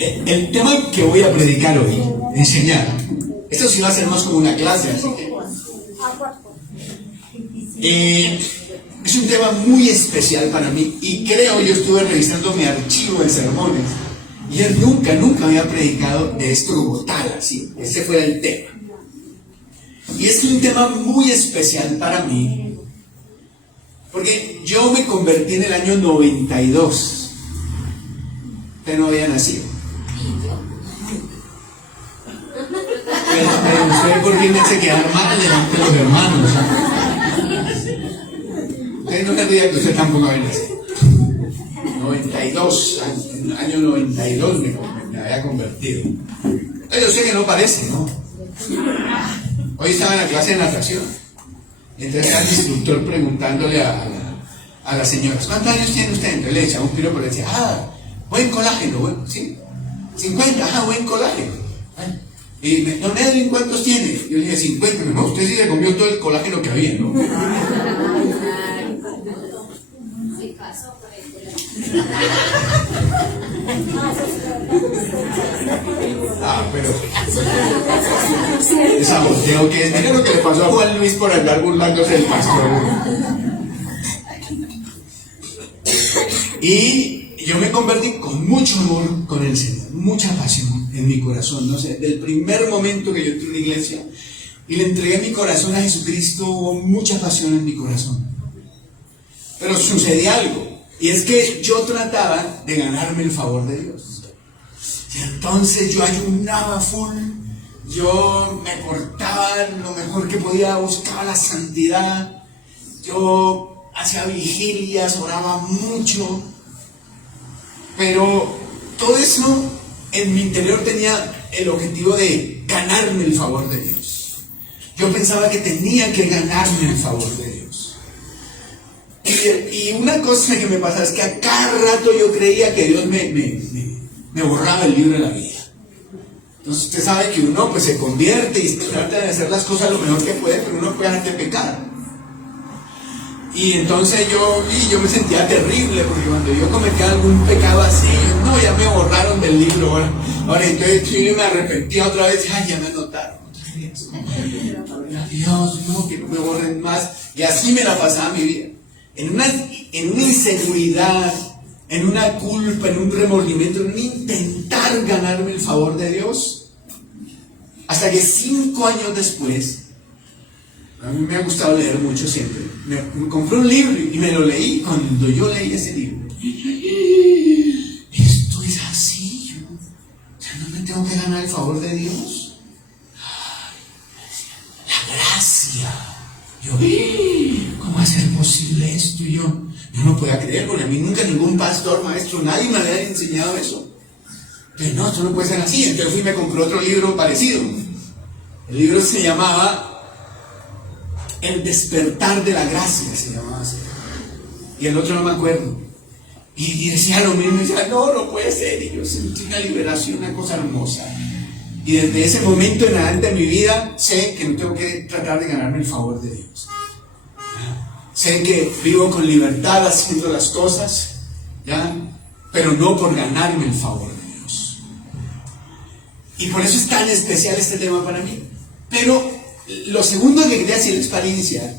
El tema que voy a predicar hoy, enseñar, esto sí va a ser más como una clase, así que es un tema muy especial para mí y creo, yo estuve revisando mi archivo de sermones y yo nunca había predicado de esto como tal, así, ese fue el tema. Y es un tema muy especial para mí, porque yo me convertí en el año 92. Usted no había nacido. Pero usted por fin se quedar mal delante de los hermanos. Usted no sabía que usted tampoco había nacido. 92, en el año 92 me había convertido. Yo sé que no parece, ¿no? Hoy estaba en la clase de natación. Entonces era el instructor preguntándole a las señoras, ¿cuántos años tiene usted? Entonces le echaba un tiro, pero le decía, buen colágeno, bueno, ¿sí? 50, buen colágeno. Y don Edwin, ¿cuántos tiene? Yo le dije, 50. No, usted sí se comió todo el colágeno que había, ¿no? Pero esa volteo que es, mira lo que le pasó a Juan Luis por andar burlándose del pastor. Y yo me convertí con mucho amor con el Señor, mucha pasión en mi corazón, no sé, del primer momento que yo entré a una iglesia y le entregué mi corazón a Jesucristo, hubo mucha pasión en mi corazón. Pero sucedía algo, y es que yo trataba de ganarme el favor de Dios. Y entonces yo ayunaba full, yo me portaba lo mejor que podía, buscaba la santidad, yo hacía vigilias, oraba mucho, pero todo eso en mi interior tenía el objetivo de ganarme el favor de Dios. Yo pensaba que tenía que ganarme el favor de Dios. Y una cosa que me pasaba es que a cada rato yo creía que Dios me borraba el libro de la vida. Entonces usted sabe que uno pues se convierte y trata de hacer las cosas lo mejor que puede, pero uno puede dejar de pecar. Y entonces yo me sentía terrible, porque cuando yo cometía algún pecado así, no, ya me borraron del libro. Ahora entonces yo me arrepentía otra vez, ya me anotaron otra vez. Dios, no, que no me borren más. Y así me la pasaba mi vida. En una inseguridad, en una culpa, en un remordimiento, en un intentar ganarme el favor de Dios. Hasta que 5 años después, a mí me ha gustado leer mucho siempre, me compré un libro y me lo leí. Cuando yo leí ese libro, esto es así, yo no me tengo que ganar el favor de Dios. La gracia. Yo, ¿cómo va a ser posible esto? Y yo no podía creer, porque a mí nunca ningún pastor, maestro, nadie me había enseñado eso. Entonces, no, esto no puede ser así. Entonces fui y me compré otro libro parecido. El libro se llamaba El despertar de la gracia, se llamaba así. Y el otro no me acuerdo. Y decía lo mismo, y decía, no puede ser. Y yo sentí una liberación, una cosa hermosa. Y desde ese momento en adelante de mi vida, sé que no tengo que tratar de ganarme el favor de Dios. Sé que vivo con libertad haciendo las cosas, ¿ya? Pero no por ganarme el favor de Dios. Y por eso es tan especial este tema para mí. Pero lo segundo que quería decirles para iniciar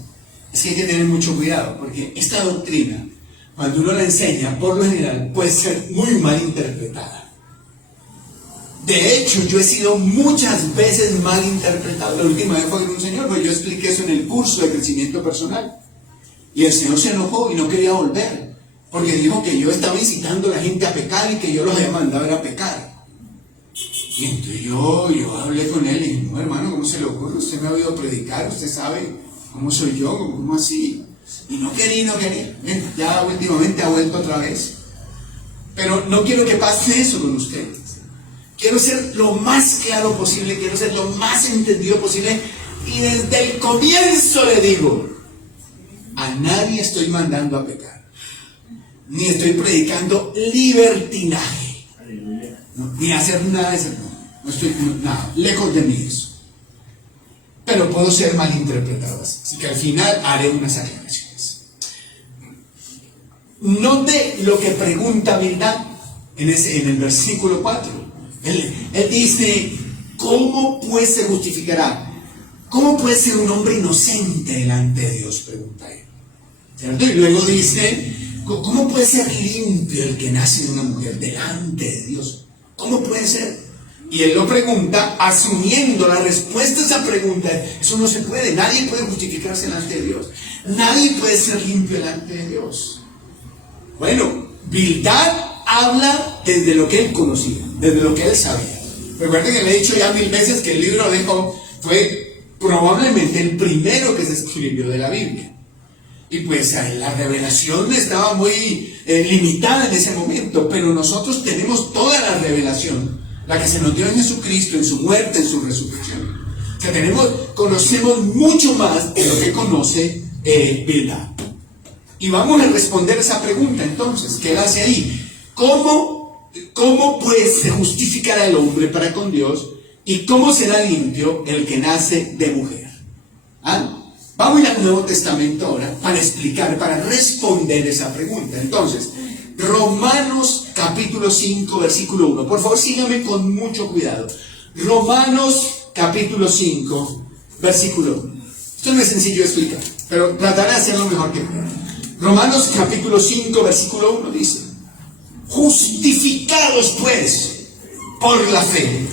es que hay que tener mucho cuidado, porque esta doctrina, cuando uno la enseña, por lo general, puede ser muy mal interpretada. De hecho, yo he sido muchas veces mal interpretado. La última vez fue con un señor, pues yo expliqué eso en el curso de crecimiento personal. Y el Señor se enojó y no quería volver, porque dijo que yo estaba incitando a la gente a pecar y que yo los había mandado a pecar. Y entonces yo hablé con él y dije, no, hermano, ¿cómo se le ocurre? Usted me ha oído predicar, usted sabe cómo soy yo, cómo así. Y no quería. Ya últimamente ha vuelto otra vez. Pero no quiero que pase eso con ustedes. Quiero ser lo más claro posible, quiero ser lo más entendido posible. Y desde el comienzo le digo, a nadie estoy mandando a pecar, ni estoy predicando libertinaje, no, ni hacer nada de eso, no estoy, nada, lejos de mí eso. Pero puedo ser malinterpretado así que al final haré unas aclaraciones. Note lo que pregunta Bildad en el versículo 4. Él dice, ¿cómo pues se justificará? ¿Cómo puede ser un hombre inocente delante de Dios? Pregunta él. ¿Cierto? Y luego dice, ¿cómo puede ser limpio el que nace de una mujer delante de Dios? ¿Cómo puede ser? Y él lo pregunta asumiendo la respuesta a esa pregunta. Eso no se puede. Nadie puede justificarse delante de Dios. Nadie puede ser limpio delante de Dios. Bueno, Bildad habla desde lo que él conocía, desde lo que él sabía. Recuerden que le he dicho ya 1000 veces que el libro de Job fue probablemente el primero que se escribió de la Biblia. Y pues la revelación estaba muy limitada en ese momento, pero nosotros tenemos toda la revelación, la que se nos dio en Jesucristo, en su muerte, en su resurrección. O sea, conocemos mucho más de lo que conoce Bildad. Y vamos a responder esa pregunta entonces, ¿qué hace ahí? ¿Cómo pues se justificará el hombre para con Dios? ¿Y cómo será limpio el que nace de mujer? Vamos a ir al Nuevo Testamento ahora para explicar, para responder esa pregunta. Entonces, Romanos capítulo 5, versículo 1. Por favor, síganme con mucho cuidado. Romanos capítulo 5, versículo 1. Esto no es sencillo de explicar, pero trataré de hacerlo mejor que pueda. Romanos capítulo 5, versículo 1 dice: justificados pues por la fe,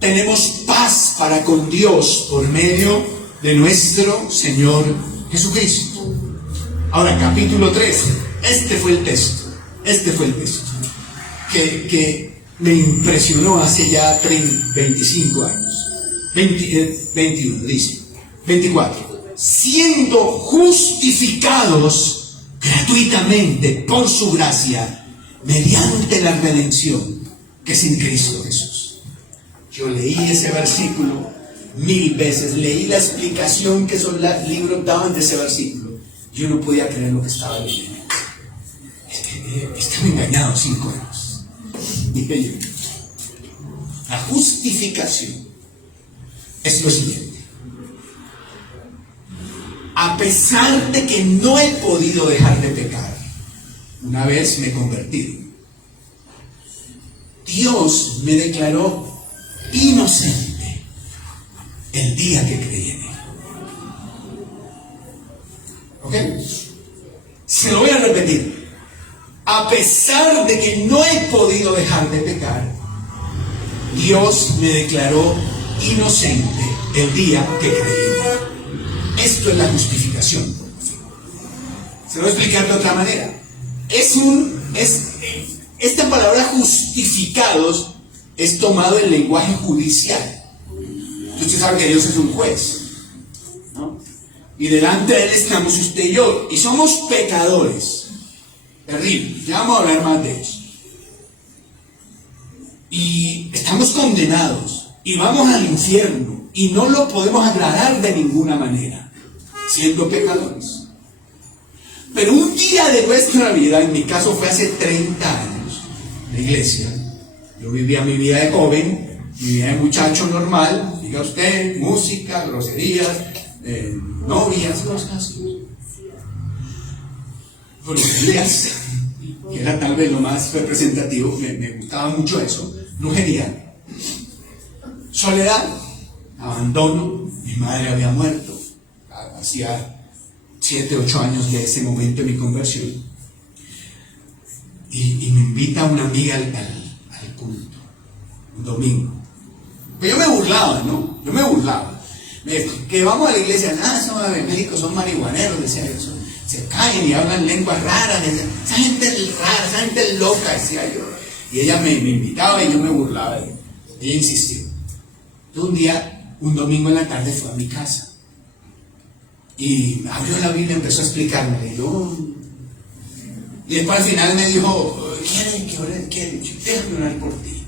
tenemos paz para con Dios por medio de nuestro Señor Jesucristo. Ahora, capítulo 3. Este fue el texto que me impresionó hace ya 25 años. 21, dice. 24. Siendo justificados gratuitamente por su gracia, mediante la redención que es en Cristo Jesús. Yo leí ese versículo 1000 veces, leí la explicación que esos libros daban de ese versículo. Yo no podía creer lo que estaba leyendo. Estaba engañado 5 años. Dije yo, la justificación es lo siguiente: a pesar de que no he podido dejar de pecar, una vez me convertí, Dios me declaró inocente el día que creí en Él. ¿Ok? Se lo voy a repetir. A pesar de que no he podido dejar de pecar, Dios me declaró inocente el día que creí en Él. Esto es la justificación. Se lo voy a explicar de otra manera. Esta palabra justificados es tomado del lenguaje judicial. Usted sabe que Dios es un juez, ¿no? Y delante de Él estamos usted y yo, y somos pecadores. Terrible, ya vamos a hablar más de eso. Y estamos condenados, y vamos al infierno, y no lo podemos aclarar de ninguna manera, siendo pecadores. Pero un día de nuestra vida, en mi caso fue hace 30 años, en la iglesia, yo vivía mi vida de joven, mi vida de muchacho normal, diga usted, música, groserías, novias, cosas así. Brujerías, que era tal vez lo más representativo, me gustaba mucho eso. Brujería, soledad, abandono. Mi madre había muerto, hacía 7, 8 años de ese momento de mi conversión. Y me invita una amiga al culto, un domingo. Pero yo me burlaba, ¿no? Yo me burlaba. Me dijo, que vamos a la iglesia, son evangélicos, son marihuaneros, decía yo. Se caen y hablan lenguas raras, esa gente es rara, esa gente es loca, decía yo. Y ella me invitaba y yo me burlaba de ella. Ella insistió. Entonces un domingo en la tarde fue a mi casa y abrió la Biblia y empezó a explicarme. Y después al final me dijo, ¿quieren que ore? Déjame orar por ti.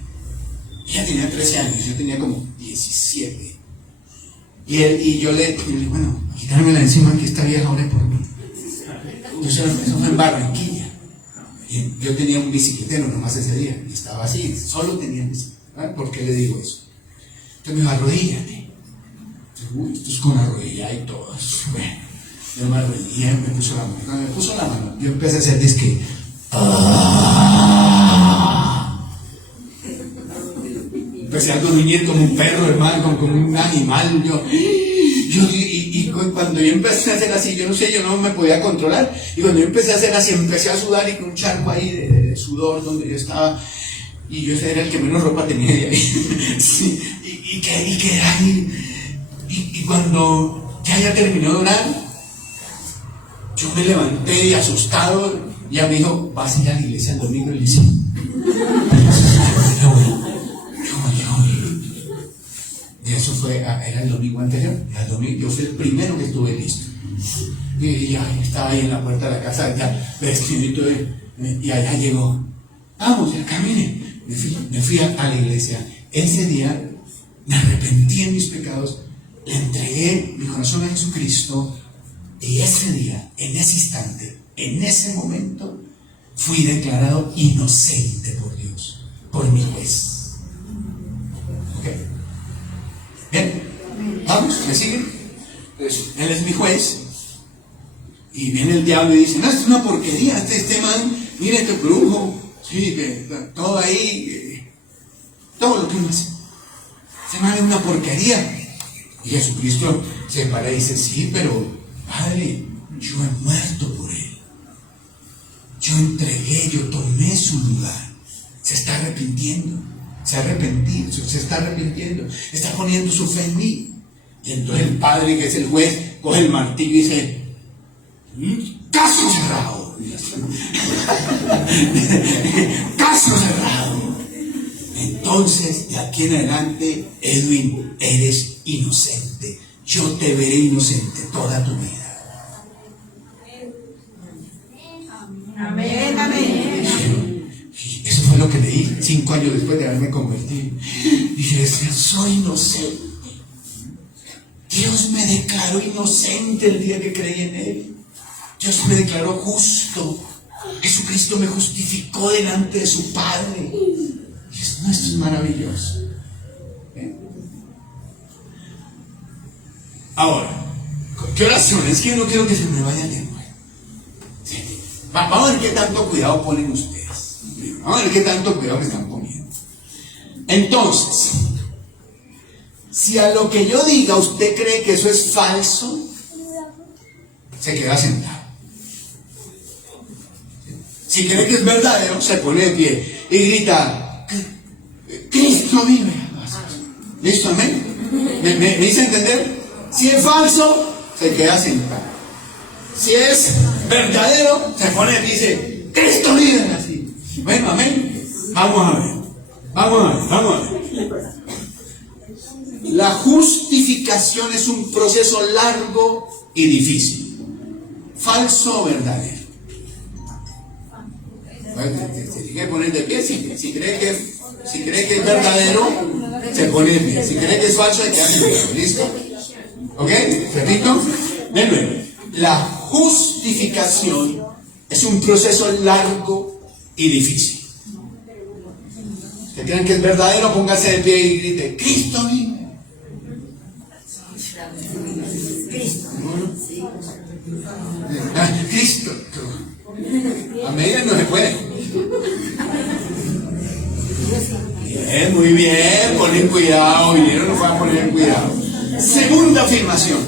Ella tenía 13 años, yo tenía como 17. Y yo le dije, bueno, quitármela encima que esta vieja ore por mí. Entonces eso fue en Barranquilla. Y yo tenía un bicicletero nomás ese día. Y estaba así, solo tenía bicicleta. ¿Por qué le digo eso? Entonces me dijo, arrodíllate. Esto es con arrodilla y todo. Bueno, yo me arrodillé, me puso la mano. Yo empecé a hacer disque. empecé a gruñir como un perro, hermano, como un animal. Y cuando yo empecé a hacer así, yo no me podía controlar. Y cuando yo empecé a hacer así, empecé a sudar y con un charco ahí de sudor donde yo estaba. Y yo era el que menos ropa tenía de ahí. Sí, y cuando ya terminó de orar, yo me levanté y asustado. Ya me dijo, ¿vas a ir a la iglesia el domingo? Y le dije, y eso era el domingo anterior. Yo fui el primero que estuve listo. Y ya estaba ahí en la puerta de la casa, ya vestidito, y allá llegó. Vamos, ya camine. Me fui a la iglesia. Ese día me arrepentí en mis pecados, le entregué mi corazón a Jesucristo, y ese día, en ese instante, en ese momento, fui declarado inocente por Dios, por mi juez. ¿Ok? Bien, vamos, ¿me siguen? Entonces, él es mi juez. Y viene el diablo y dice, no, esto es una porquería, este man, mire este brujo, sí, que todo ahí, todo lo que uno hace. Este man es una porquería. Y Jesucristo se para y dice, sí, pero Padre, yo he muerto por él. Yo entregué, yo tomé su lugar. Se está arrepintiendo. Se está arrepintiendo. Está poniendo su fe en mí. Y entonces el Padre, que es el juez, coge el martillo y dice, caso cerrado. Caso cerrado. Entonces, de aquí en adelante, Edwin, eres inocente. Yo te veré inocente toda tu vida. Amén, amén. Y eso fue lo que leí 5 años después de haberme convertido. Dije, soy inocente. Dios me declaró inocente el día que creí en Él. Dios me declaró justo. Jesucristo me justificó delante de su Padre. Y esto es maravilloso. Ahora, ¿qué oración? Es que no quiero que se me vaya el tiempo. Sí. Vamos a ver qué tanto cuidado ponen ustedes. Vamos a ver qué tanto cuidado me están poniendo. Entonces, si a lo que yo diga usted cree que eso es falso, se queda sentado. Si cree que es verdadero, se pone de pie y grita, Cristo vive. ¿Listo? Amén. ¿Me hice entender? Si es falso, se queda sentado. Si es verdadero, se pone y dice, Cristo vive. Así. Bueno, amén. Vamos a ver. La justificación es un proceso largo y difícil. ¿Falso o verdadero? Bueno, se tiene que poner de pie. Si cree que es verdadero, se pone de pie. Si cree que es falso, se queda sentado. ¿Listo? ¿Ok? ¿Repito? De nuevo. La justificación es un proceso largo y difícil. Si creen que es verdadero, póngase de pie y grite, Cristo vive. Cristo. A medida no se puede. Bien, muy bien, ponen cuidado, vinieron, nos van a poner cuidado. Segunda afirmación: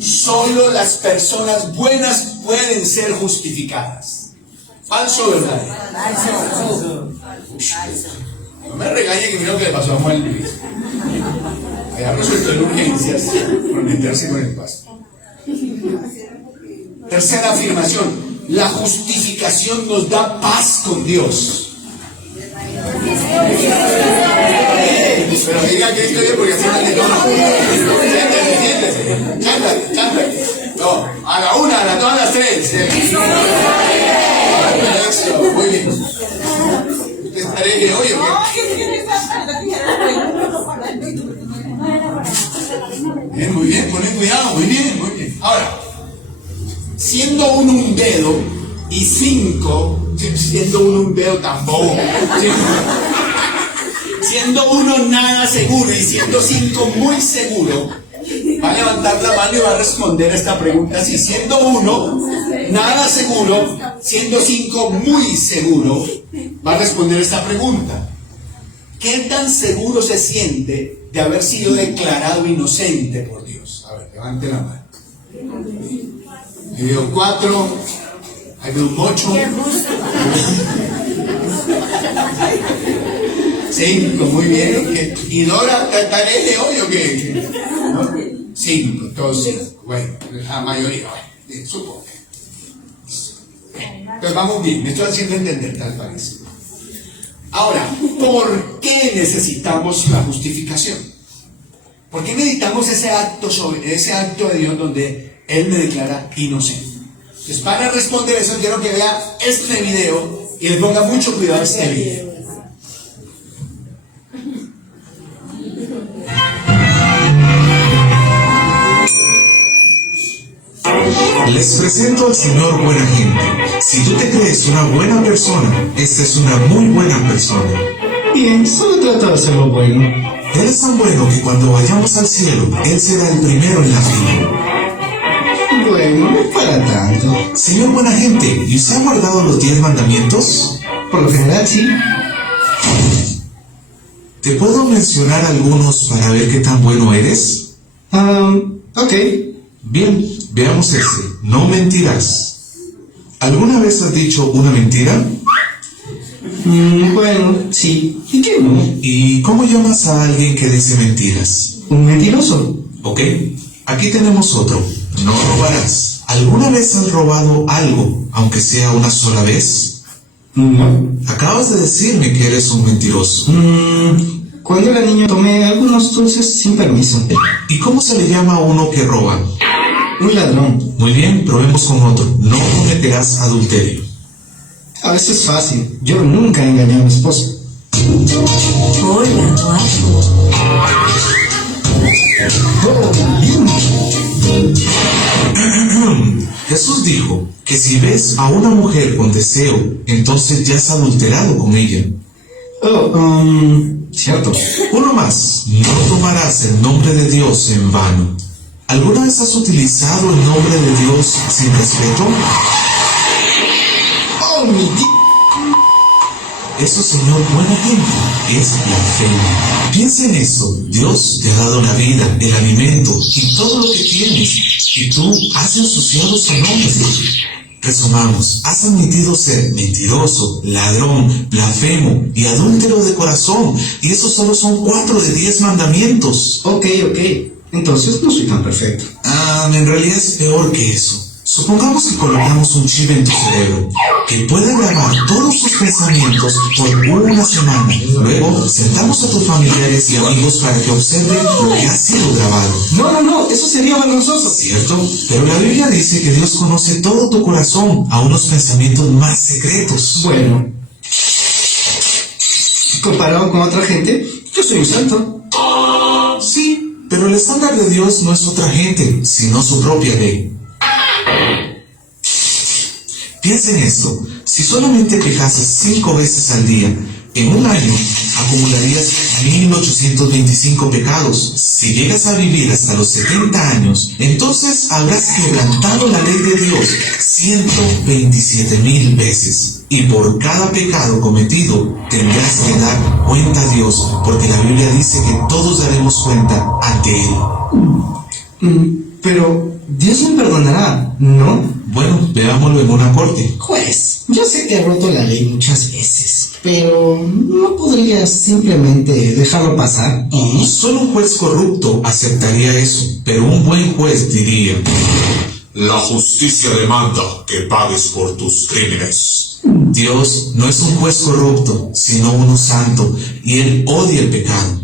solo las personas buenas pueden ser justificadas. ¿Falso o verdadero? Falso. No me regañe que mira lo que le pasó a Juan Luis. Allá resultó en urgencias por meterse con el pastor. Tercera afirmación: la justificación nos da paz con Dios. Pero diga que estoy bien porque así no le tono. Siéntese. Chántate. No, a la una, a las dos, a las tres. Eso, muy bien. Usted estaré que oye. Bien, muy bien, ponen cuidado, muy bien. Ahora, siendo uno un dedo y 5, siendo uno un dedo tan bobo, siendo uno nada seguro y siendo 5 muy seguro, va a levantar la mano y va a responder esta pregunta así: siendo uno nada seguro, siendo 5 muy seguro, va a responder esta pregunta: ¿Qué tan seguro se siente de haber sido declarado inocente por Dios? A ver, levante la mano. Ahí veo un 4, ahí veo un 8. 5, muy bien. ¿Y Dora estaré de hoy o qué? 5, todos 5. Bueno, la mayoría, bueno, supongo. Entonces vamos bien, me estoy haciendo entender, tal parece. Ahora, ¿por qué necesitamos la justificación? ¿Por qué necesitamos ese acto de Dios donde Él me declara inocente? Entonces, para responder eso, quiero que vea este video y le ponga mucho cuidado a este video. Les presento al Señor Buena Gente. Si tú te crees una buena persona, esta es una muy buena persona. Bien, solo trato de hacerlo bueno. Él es tan bueno que cuando vayamos al cielo, Él será el primero en la fila. Bueno, no es para tanto. Señor Buena Gente, ¿y usted ha guardado los 10 mandamientos? Por lo general, sí. ¿Te puedo mencionar algunos para ver qué tan bueno eres? Ok. Bien, veamos este. No mentirás. ¿Alguna vez has dicho una mentira? Bueno, sí. ¿Y qué no? ¿Y cómo llamas a alguien que dice mentiras? Un mentiroso. Ok, aquí tenemos otro. No robarás. ¿Alguna vez has robado algo, aunque sea una sola vez? No. Acabas de decirme que eres un mentiroso. Cuando era niño tomé algunos dulces sin permiso. ¿Y cómo se le llama a uno que roba? Un ladrón. Muy bien, probemos con otro. No cometerás adulterio. A veces es fácil. Yo nunca engañé a mi esposa. Hola, guapo. Jesús dijo que si ves a una mujer con deseo, entonces ya has adulterado con ella. Cierto. Uno más, no tomarás el nombre de Dios en vano. ¿Alguna vez has utilizado el nombre de Dios sin respeto? ¡Oh, mi Dios! Eso, Señor Buena Gente, es blasfemia. Piensa en eso. Dios te ha dado la vida, el alimento y todo lo que tienes. Y tú has ensuciado su nombre. Resumamos, has admitido ser mentiroso, ladrón, blasfemo y adúltero de corazón. Y esos solo son 4 de 10 mandamientos. Ok. Entonces no soy tan perfecto. En realidad es peor que eso. Supongamos que colocamos un chip en tu cerebro que puede grabar todos tus pensamientos por una semana. Luego sentamos a tus familiares y amigos para que observen lo que ha sido grabado. No, eso sería vergonzoso. ¿Cierto? Pero la Biblia dice que Dios conoce todo tu corazón, a unos pensamientos más secretos. Bueno, comparado con otra gente, yo soy un santo. Sí, pero el estándar de Dios no es otra gente, sino su propia ley. Piensa en esto, si solamente pecases 5 veces al día, en un año acumularías 1825 pecados. Si llegas a vivir hasta los 70 años, entonces habrás quebrantado la ley de Dios 127,000 veces. Y por cada pecado cometido tendrás que dar cuenta a Dios, porque la Biblia dice que todos daremos cuenta ante Él. Pero Dios me perdonará, ¿no? Bueno, veámoslo en una corte. Juez, yo sé que he roto la ley muchas veces, pero ¿no podrías simplemente dejarlo pasar? Solo un juez corrupto aceptaría eso, pero un buen juez diría: la justicia demanda que pagues por tus crímenes. Dios no es un juez corrupto, sino uno santo, y Él odia el pecado.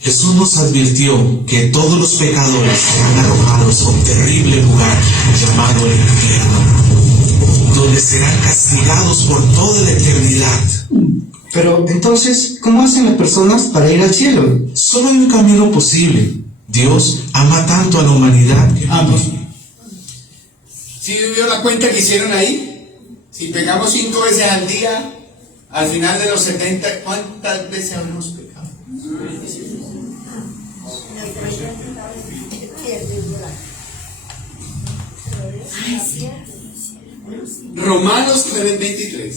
Jesús nos advirtió que todos los pecadores serán arrojados a un terrible lugar llamado el infierno, donde serán castigados por toda la eternidad. Pero entonces, ¿cómo hacen las personas para ir al cielo? Solo hay un camino posible. Dios ama tanto a la humanidad que... ¿Sí vio la cuenta que hicieron ahí? Si pecamos 5 veces al día, al final de los 70, ¿cuántas veces habremos pecado? Romanos 3:23.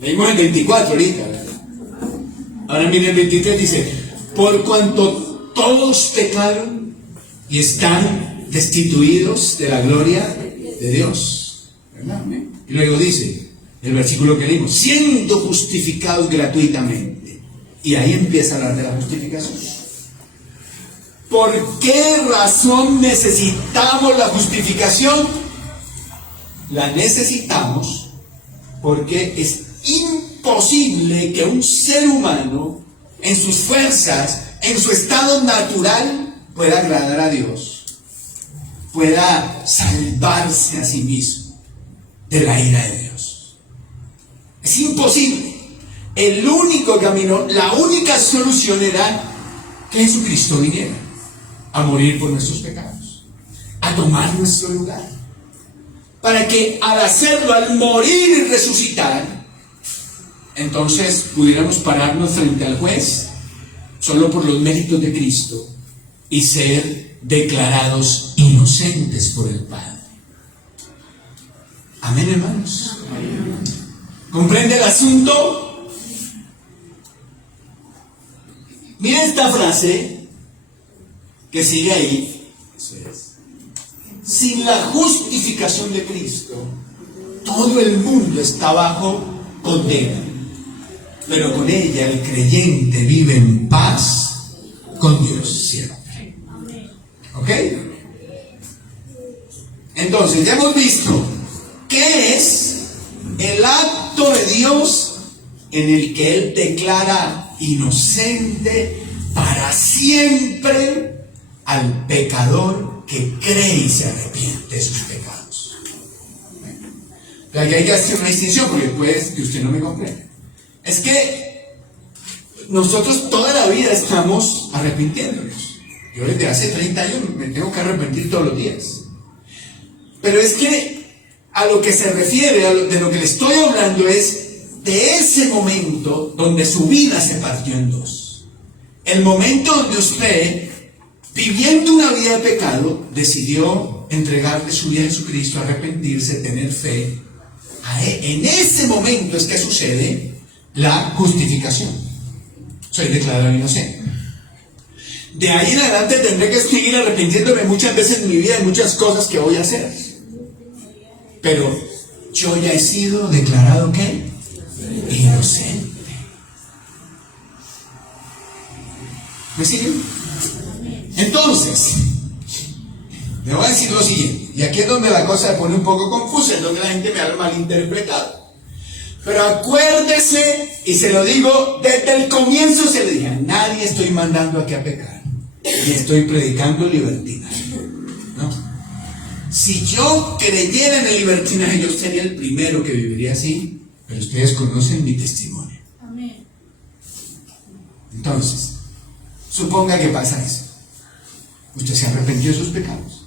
Leímos el 24 ahorita, ¿verdad? Ahora miren el 23, dice, por cuanto todos pecaron y están destituidos de la gloria de Dios. ¿Verdad? Y luego dice, el versículo que leímos, siendo justificados gratuitamente. Y ahí empieza a hablar de la justificación. ¿Por qué razón necesitamos la justificación? La necesitamos porque es imposible que un ser humano, en sus fuerzas, en su estado natural, pueda agradar a Dios, pueda salvarse a sí mismo de la ira de Dios. Es imposible. El único camino, la única solución era que Jesucristo viniera a morir por nuestros pecados, a tomar nuestro lugar, para que al hacerlo, al morir y resucitar, entonces pudiéramos pararnos frente al juez solo por los méritos de Cristo y ser declarados inocentes por el Padre. Amén, hermanos. ¿Comprende el asunto? Mira esta frase que sigue ahí. Eso es. Sin la justificación de Cristo, todo el mundo está bajo condena. Pero con ella el creyente vive en paz con Dios siempre. ¿Ok? Entonces, ya hemos visto qué es el acto de Dios en el que Él declara inocente para siempre al pecador que cree y se arrepiente de sus pecados. Pero aquí hay que hacer una distinción porque puede que usted no me comprenda. Es que nosotros toda la vida estamos arrepintiéndonos. Yo desde hace 30 años me tengo que arrepentir todos los días. Pero es que a lo que se refiere, de lo que le estoy hablando es de ese momento donde su vida se partió en dos. El momento donde usted, viviendo una vida de pecado, decidió entregarle su vida a Jesucristo, arrepentirse, tener fe. En ese momento es que sucede la justificación. Soy declarado inocente. De ahí en adelante tendré que seguir arrepintiéndome muchas veces en mi vida de muchas cosas que voy a hacer. Pero yo ya he sido declarado ¿qué? Inocente. ¿Me siguen? Entonces, le voy a decir lo siguiente, y aquí es donde la cosa se pone un poco confusa, es donde la gente me ha malinterpretado. Pero acuérdese, y se lo digo desde el comienzo, se lo dije, a nadie estoy mandando aquí a pecar, ni estoy predicando libertinaje. ¿No? Si yo creyera en el libertinaje, yo sería el primero que viviría así, pero ustedes conocen mi testimonio. Amén. Entonces, suponga que pasa eso. Usted se arrepintió de sus pecados.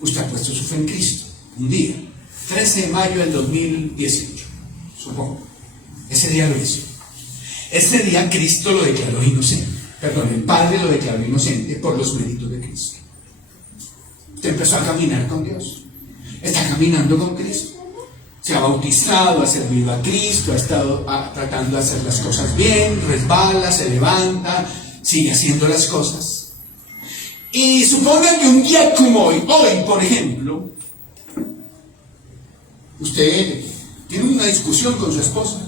Usted ha puesto su fe en Cristo. Un día, 13 de mayo del 2018, supongo. Ese día lo hizo. Ese día Cristo lo declaró inocente. Perdón, el Padre lo declaró inocente por los méritos de Cristo. Usted empezó a caminar con Dios. Está caminando con Cristo. Se ha bautizado, ha servido a Cristo, ha estado tratando de hacer las cosas bien, resbala, se levanta, sigue haciendo las cosas. Y supongan que un día como hoy, por ejemplo, usted tiene una discusión con su esposa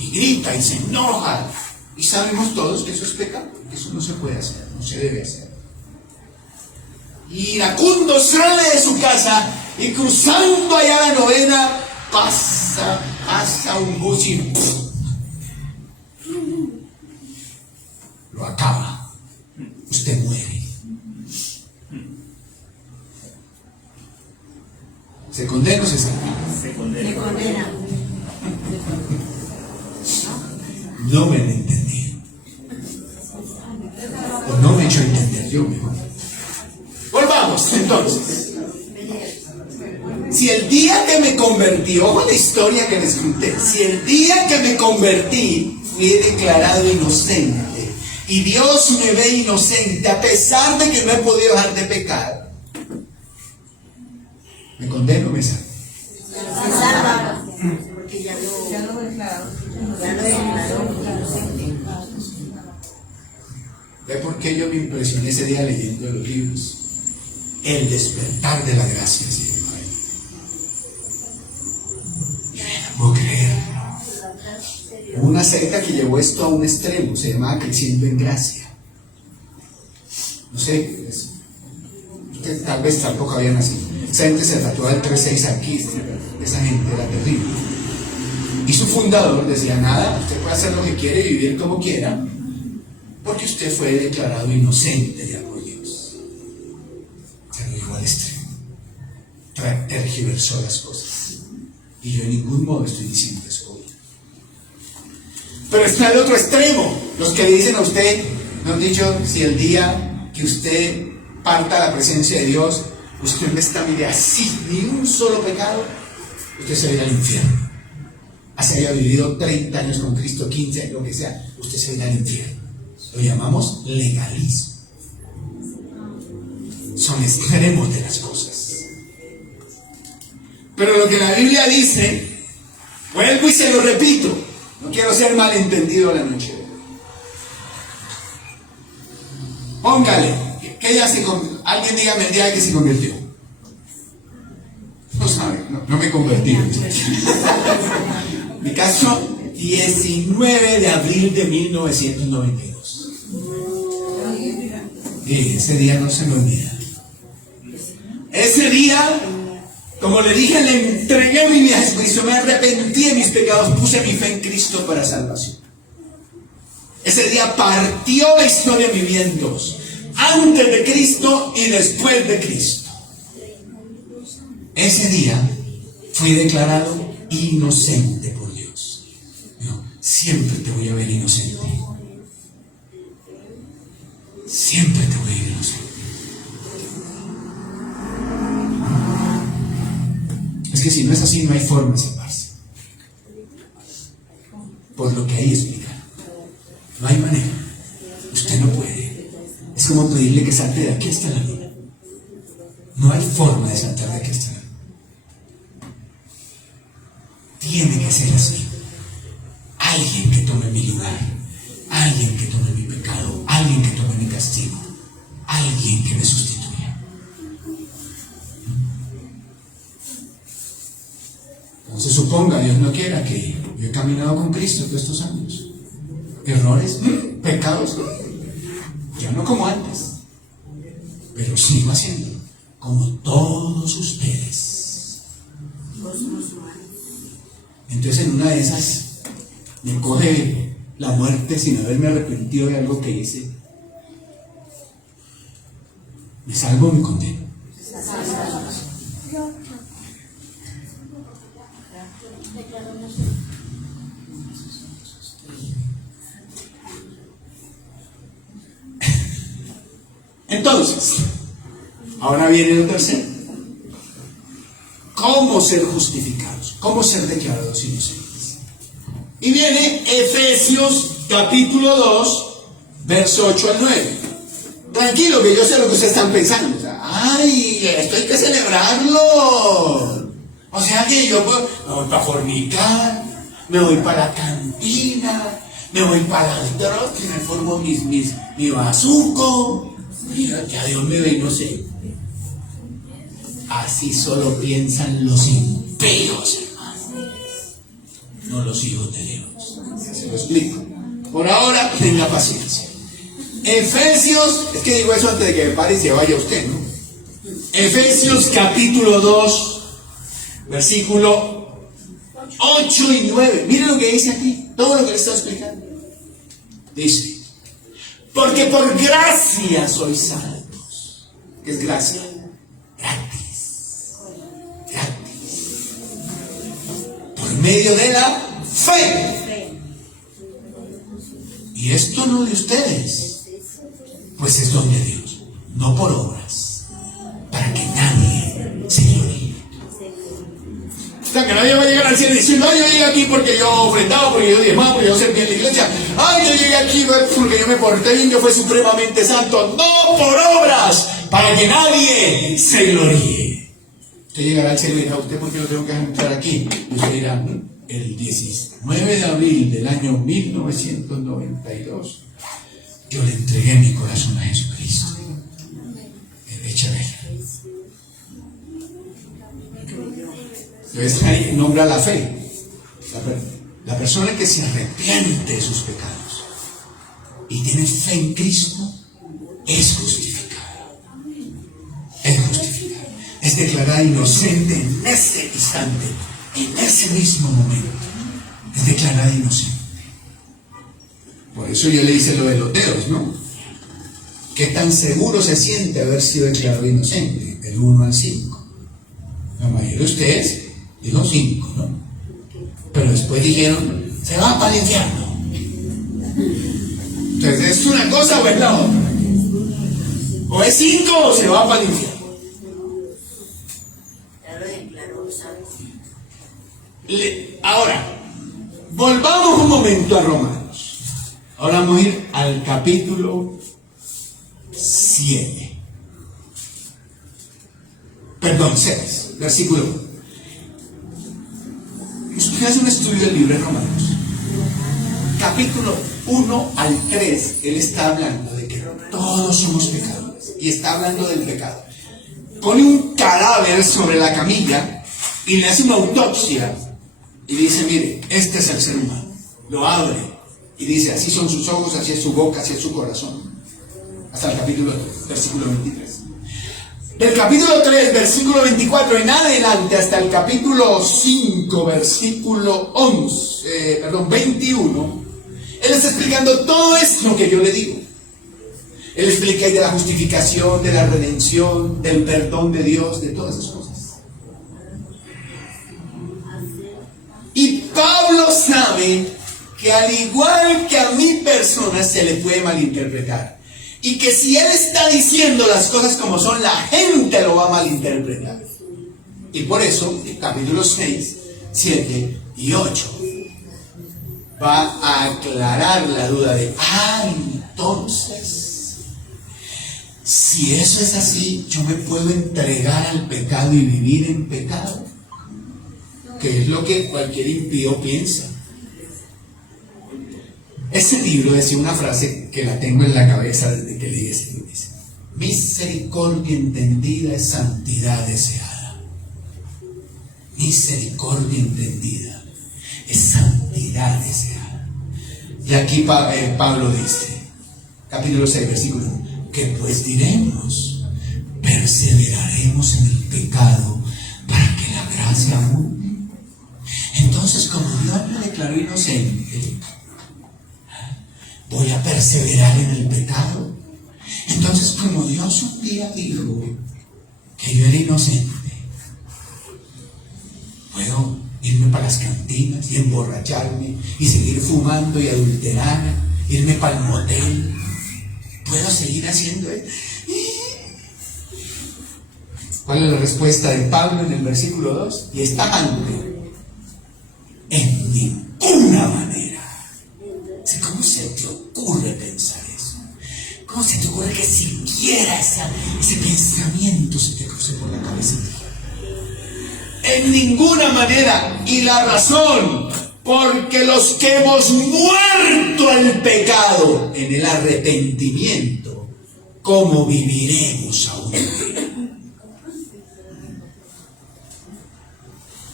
y grita y se enoja, y sabemos todos que eso es pecado, que eso no se puede hacer, no se debe hacer. Y iracundo sale de su casa y cruzando allá la novena pasa un bus y lo acaba. Usted muere. ¿Se condena o se salva? Se condena. No me han entendido. O no me he hecho entender yo mejor. Volvamos entonces. Si el día que me convertí, ojo la historia que les conté, si el día que me convertí fui declarado inocente y Dios me ve inocente a pesar de que no he podido dejar de pecar, ¿me condeno o me salvo? Se salva. Porque ya lo Ya lo declaró. inocente. ¿Ve por qué yo me impresioné ese día leyendo los libros? El despertar de la gracia, se llama él. Yo no puedo creerlo. Hubo una secta que llevó esto a un extremo, se llamaba Creciendo en Gracia. No sé, ustedes tal vez tampoco habían nacido. Esa gente se tatuaba el 3-6 aquí, esa gente era terrible. Y su fundador decía, nada, usted puede hacer lo que quiere y vivir como quiera, porque usted fue declarado inocente ya por Dios. Se lo llevó al extremo. Tergiversó las cosas. Y yo en ningún modo estoy diciendo eso hoy. Pero está el otro extremo. Los que le dicen a usted, no han dicho, si el día que usted parta a la presencia de Dios, usted no está, mire, así, ni un solo pecado, usted se va a ir al infierno. Así haya vivido 30 años con Cristo, 15 años, lo que sea, usted se va a ir al infierno. Lo llamamos legalismo. Son extremos de las cosas. Pero lo que la Biblia dice, vuelvo y se lo repito, no quiero ser malentendido la noche de hoy. Póngale, que ella se convirtió. Alguien dígame el día que se convirtió. No sabe, no me convertí. Mi caso, 19 de abril de 1992. Y ese día no se me olvida. Ese día, como le dije, le entregué mi vida a Jesucristo, me arrepentí de mis pecados, puse mi fe en Cristo para salvación. Ese día partió la historia de mi vida en dos: antes de Cristo y después de Cristo. Ese día fui declarado inocente por Dios. No, siempre te voy a ver inocente. Siempre te voy a ver inocente. Es que si no es así, no hay forma de salvarse. Por lo que ahí explica. No hay manera. Usted no puede. Es como pedirle que salte de aquí hasta la luna. No hay forma de saltar de aquí hasta la luna. Tiene que ser así. Alguien que tome mi lugar. Alguien que tome mi pecado. Alguien que tome mi castigo. Alguien que me sustituya. Entonces suponga, Dios no quiera, que yo he caminado con Cristo todos estos años. Errores, pecados, ya no como antes, pero sigo haciendo como todos ustedes. Entonces en una de esas me coge la muerte sin haberme arrepentido de algo que hice. ¿Me salvo o me condeno? Entonces, ahora viene el tercero. ¿Cómo ser justificados? ¿Cómo ser declarados inocentes? Y viene Efesios capítulo 2, verso 8 al 9. Tranquilo, que yo sé lo que ustedes están pensando. O sea, ¡ay, esto hay que celebrarlo! O sea que yo me voy para fornicar, me voy para la cantina, me voy para las drogas, que me formo mi bazuco. Ya Dios me ve inocente. Así solo piensan los impíos, hermano, no los hijos de Dios. Se lo explico. Por ahora, tenga paciencia. Efesios, es que digo eso antes de que me pare y se vaya usted, ¿no? Efesios capítulo 2, versículo 8 y 9. Miren lo que dice aquí, todo lo que le estoy explicando. Dice: porque por gracia sois salvos. ¿Qué es gracia? Gratis. Gratis. Por medio de la fe. Y esto no de ustedes, pues es don de Dios, no por obras, para que nadie se gloríe. O sea, que nadie va a llegar al cielo y decir: no, yo llegué aquí porque yo ofrendaba, porque yo diezmaba, porque yo serví en la iglesia. Ay, yo llegué aquí porque yo me porté bien, yo fui supremamente santo. No por obras, para que nadie se gloríe. Usted llegará al cielo y dirá: ¿usted por qué lo tengo que entrar aquí? Y usted dirá: el 19 de abril del año 1992, yo le entregué mi corazón a Jesucristo. Echa ver. Entonces ahí nombra la fe. La persona que se arrepiente de sus pecados y tiene fe en Cristo es justificada. Es justificada. Es declarada inocente en ese instante, en ese mismo momento. Es declarada inocente. Por eso yo le hice lo de los dedos, ¿no? ¿Qué tan seguro se siente haber sido declarado inocente? Del 1 al 5. La mayoría de ustedes dijo 5, ¿no? Pero después dijeron, se va para el infierno. Entonces, ¿es una cosa o es la otra? O es 5 o se va para el infierno. Ya lo declaró, ¿sabes? Ahora, volvamos un momento a Romanos. Ahora vamos a ir al capítulo 7. Perdón, 6, versículo 1. Usted hace un estudio del libro de Romanos. Capítulo 1 al 3, él está hablando de que todos somos pecadores. Y está hablando del pecado. Pone un cadáver sobre la camilla y le hace una autopsia. Y dice, mire, este es el ser humano. Lo abre. Y dice, así son sus ojos, así es su boca, así es su corazón. Hasta el capítulo 3, versículo 23. Del capítulo 3, versículo 24 en adelante hasta el capítulo 5, versículo 21, él está explicando todo esto que yo le digo. Él explica ahí de la justificación, de la redención, del perdón de Dios, de todas esas cosas. Y Pablo sabe que al igual que a mi persona se le puede malinterpretar. Y que si él está diciendo las cosas como son, la gente lo va a malinterpretar. Y por eso, capítulos 6, 7 y 8 va a aclarar la duda de, entonces, si eso es así, yo me puedo entregar al pecado y vivir en pecado. Que es lo que cualquier impío piensa. Ese libro decía una frase que la tengo en la cabeza desde que leí ese libro. Dice, misericordia entendida es santidad deseada. Misericordia entendida es santidad deseada. Y aquí Pablo dice, capítulo 6, versículo 1, que pues diremos, perseveraremos en el pecado para que la gracia abunde. Entonces, como Dios me declaró inocente, voy a perseverar en el pecado. Entonces, como Dios un día dijo que yo era inocente, puedo irme para las cantinas y emborracharme y seguir fumando y adulterar, irme para el motel. Puedo seguir haciendo eso. ¿Cuál es la respuesta de Pablo en el versículo 2? Y está tajante. En ninguna manera. ¿Cómo se te ocurre pensar eso? ¿Cómo se te ocurre que siquiera ese pensamiento se te cruce por la cabeza? En ninguna manera. Y la razón, porque los que hemos muerto al pecado en el arrepentimiento, ¿cómo viviremos aún?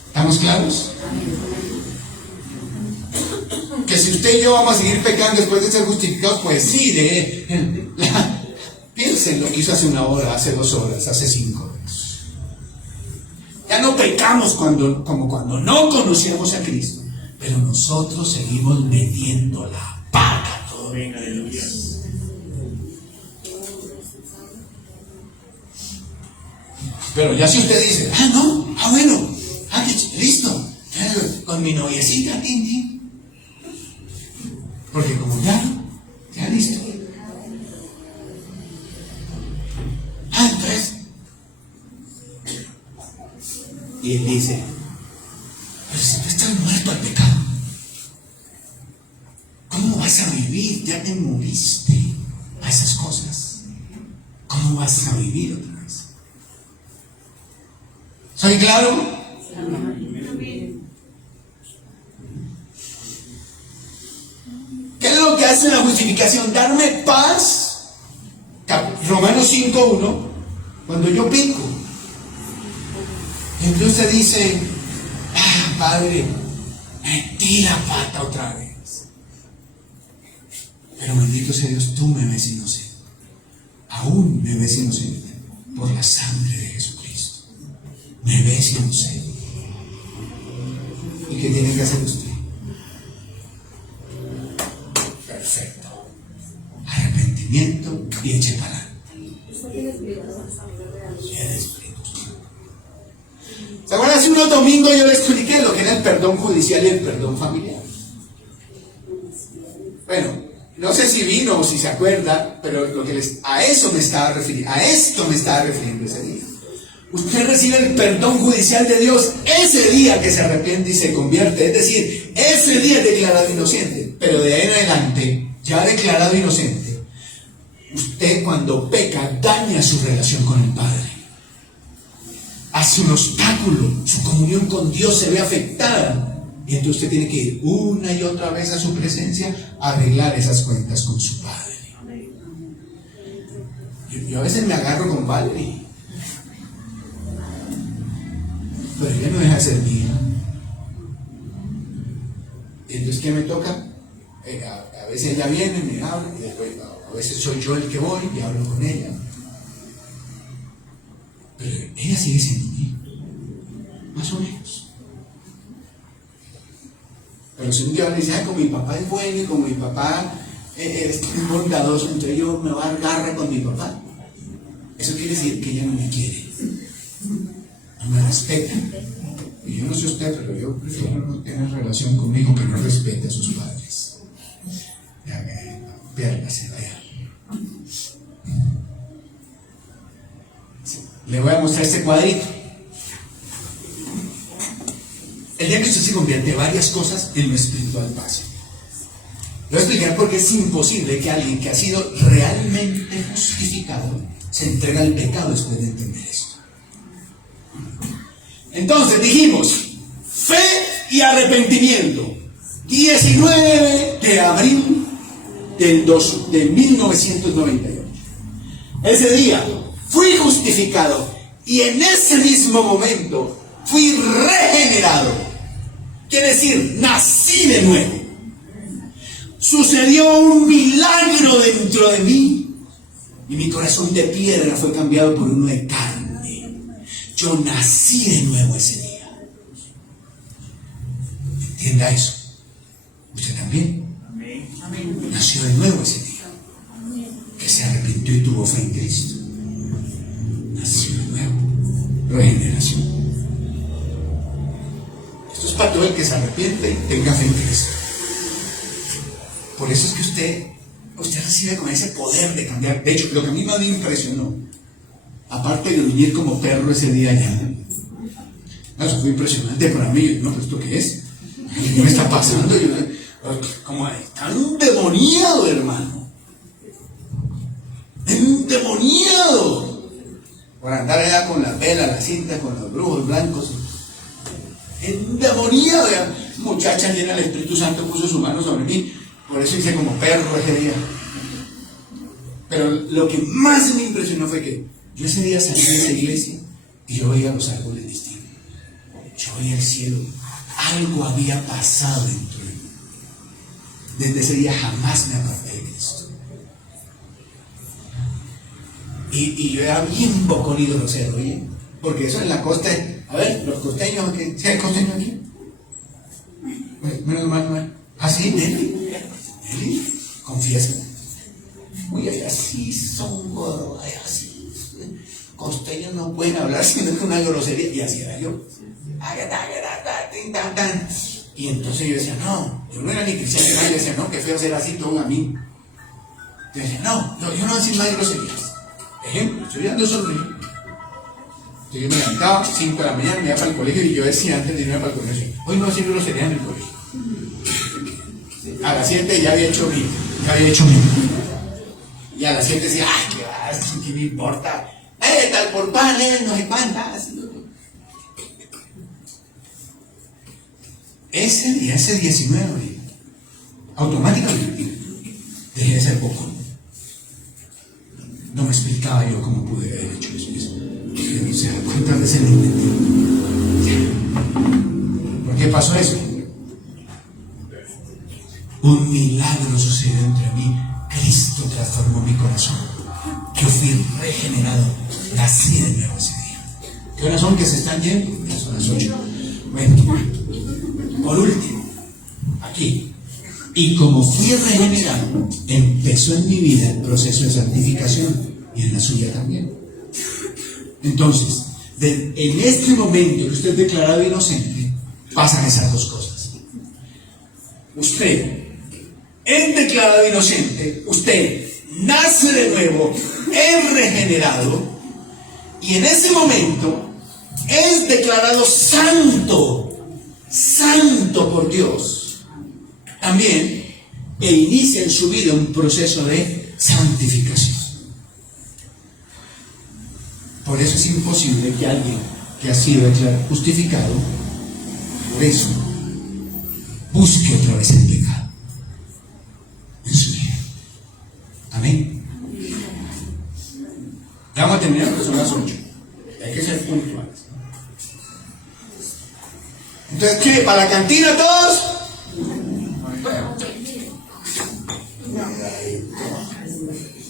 ¿Estamos claros? Que si usted y yo vamos a seguir pecando después de ser justificados, pues sí, piensen lo que hizo hace 1 hora, hace 2 horas, hace 5 horas. Ya no pecamos como cuando no conocíamos a Cristo, pero nosotros seguimos metiendo la pata todavía. Pero ya si usted dice, bueno, listo, con mi noviecita, porque como ya listo. Entonces, y él dice, pero si tú estás muerto al pecado, ¿cómo vas a vivir? Ya te moriste a esas cosas. ¿Cómo vas a vivir otra vez? ¿Soy claro? hace la justificación? Darme paz. Romanos 5:1, cuando yo peco. Entonces usted dice, Padre, metí la pata otra vez. Pero bendito sea Dios, tú me ves inocente. Aún me ves inocente por la sangre de Jesucristo. Me ves inocente. ¿Y qué tiene que hacer usted? Perfecto. Arrepentimiento y eche para adelante. ¿Se acuerdan? Hace unos domingos yo les expliqué lo que era el perdón judicial y el perdón familiar. Bueno, no sé si vino o si se acuerda, pero a esto me estaba refiriendo ese día. Usted recibe el perdón judicial de Dios ese día que se arrepiente y se convierte. Es decir, ese día es declarado inocente. Pero de ahí en adelante, ya declarado inocente, usted cuando peca daña su relación con el Padre. Hace un obstáculo, su comunión con Dios se ve afectada. Y entonces usted tiene que ir una y otra vez a su presencia a arreglar esas cuentas con su Padre. Yo a veces me agarro con Valerie, pero ella no deja de ser mía. Y entonces, ¿qué me toca? A veces ella viene y me habla, y después, a veces soy yo el que voy y hablo con ella. Pero ella sigue siendo mía, más o menos. Pero si un día le dice, como mi papá es bueno y como mi papá es bondadoso, entonces yo me voy a agarrar con mi papá. Eso quiere decir que ella no me quiere, no me respeta. Y yo no sé usted, pero yo prefiero no tener relación conmigo que no respete a sus padres. Ya que piérdase, vaya. Le voy a mostrar este cuadrito. El día que usted se convierte, varias cosas en lo espiritual pasan. Lo voy a explicar porque es imposible que alguien que ha sido realmente justificado se entregue al pecado después de entender esto. Entonces dijimos, fe y arrepentimiento. 19 de abril de 1998. Ese día fui justificado y en ese mismo momento fui regenerado. Quiere decir, nací de nuevo. Sucedió un milagro dentro de mí y mi corazón de piedra fue cambiado por uno de carne. Yo nací de nuevo ese día. Entienda eso. Usted también nació de nuevo ese día. Que se arrepintió y tuvo fe en Cristo. Nació de nuevo. Regeneración. Esto es para todo el que se arrepiente y tenga fe en Cristo. Por eso es que usted recibe con ese poder de cambiar. De hecho, lo que a mí me impresionó, aparte de gruñir como perro ese día allá, eso fue impresionante para mí. No, ¿pero esto qué es? ¿Qué me está pasando? Yo, como tan endemoniado, hermano. Endemoniado. Por andar allá con las velas, las cintas, con los brujos blancos. Endemoniado. Muchacha llena del Espíritu Santo puso su mano sobre mí. Por eso hice como perro ese día. Pero lo que más me impresionó fue que yo ese día salí de esa iglesia y yo veía los árboles distintos. Yo veía el cielo. Algo había pasado dentro de mí. Desde ese día jamás me aparté de Cristo. Y yo era bien bocón y grosero, ¿oye? Porque eso en la costa, a ver, los costeños, ¿sí hay costeños aquí? Menos mal. ¿Ah, sí? ¿Nelly? Confiesa. Uy, allá sí son gordos, allá sí. Costeños no pueden hablar sino que una grosería. Y así era yo. Y entonces yo decía, no, yo no era ni cristiano, yo decía, no, qué feo ser así todo a mí. Yo decía, no, yo no voy a decir más groserías. Ejemplo, yo ya ando sonriendo. Entonces yo me levantaba 5 de la mañana, me iba para el colegio y yo decía antes de irme para el colegio, hoy no voy a decir groserías en el colegio. A las 7 ya había hecho mi. Y a las 7 decía, ay, ¿qué vas? ¿Qué me importa? Tal por pan, no sé cuántas. Ese 19 automáticamente quería ser poco. No me explicaba yo cómo pude haber hecho eso. O sea, ¿cuántas veces lo intenté? ¿Por qué pasó eso? Un milagro sucedió entre mí. Cristo transformó mi corazón. Yo fui regenerado. Nací de nuevo ese día. ¿Qué horas son que se están yendo? Ya son las 8. Bueno, por último, aquí. Y como fui regenerado, empezó en mi vida el proceso de santificación y en la suya también. Entonces, en este momento que usted es declarado inocente, pasan esas dos cosas. Usted es declarado inocente, usted nace de nuevo, es regenerado, y en ese momento es declarado santo, santo por Dios. También, e inicia en su vida un proceso de santificación. Por eso es imposible que alguien que ha sido declarado justificado, por eso, busque otra vez el pecado en su vida. Amén. Ya vamos a terminar porque son las 8. Hay que ser puntuales. Entonces, ¿qué? ¿Para la cantina todos?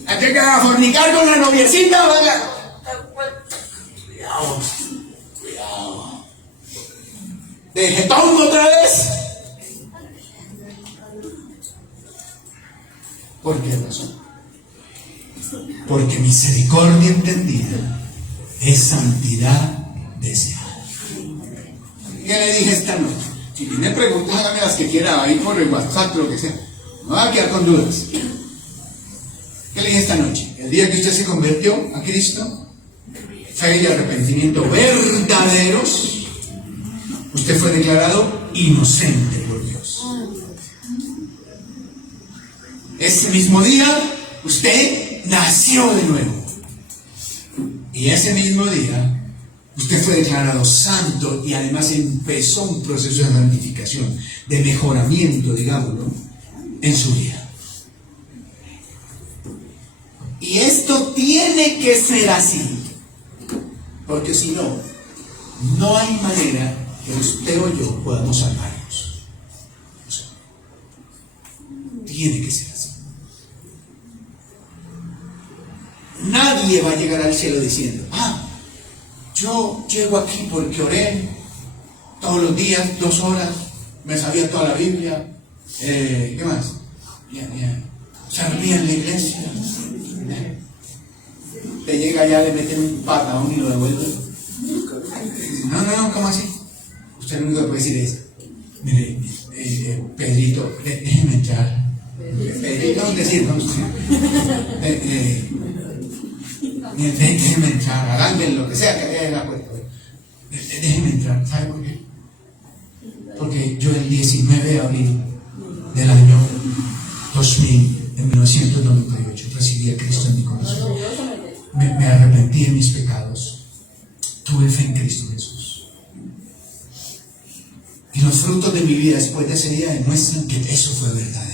Antes que fornicar con la noviecita, venga. Cuidado. ¿De jetón otra vez? ¿Por qué razón? Porque misericordia entendida es santidad deseada. ¿Qué le dije esta noche? Si tiene preguntas, hágame las que quiera, ahí por el WhatsApp, lo que sea. No va a quedar con dudas. ¿Qué le dije esta noche? El día que usted se convirtió a Cristo, fe y arrepentimiento verdaderos, usted fue declarado inocente por Dios. Ese mismo día, usted nació de nuevo. Y ese mismo día, usted fue declarado santo y además empezó un proceso de santificación, de mejoramiento, digámoslo, en su vida. Y esto tiene que ser así, porque si no, no hay manera que usted o yo podamos salvarnos. O sea, tiene que ser así. Nadie va a llegar al cielo diciendo, yo llego aquí porque oré todos los días, 2 horas, me sabía toda la Biblia, ¿qué más? Servía en la iglesia. Te llega allá, le meten un patadón y lo devuelve. No, ¿cómo así? Usted lo único que puede decir es, mire, Pedrito, déjeme entrar. Pedrito, ¿dónde decir? Déjeme entrar, arranquen lo que sea que haya en la puerta. Déjeme entrar, ¿sabe por qué? Porque yo el 19 de abril del año 2000, en 1998, recibí a Cristo en mi corazón. Me arrepentí de mis pecados. Tuve fe en Cristo Jesús. Y los frutos de mi vida después de ese día demuestran que eso fue verdad.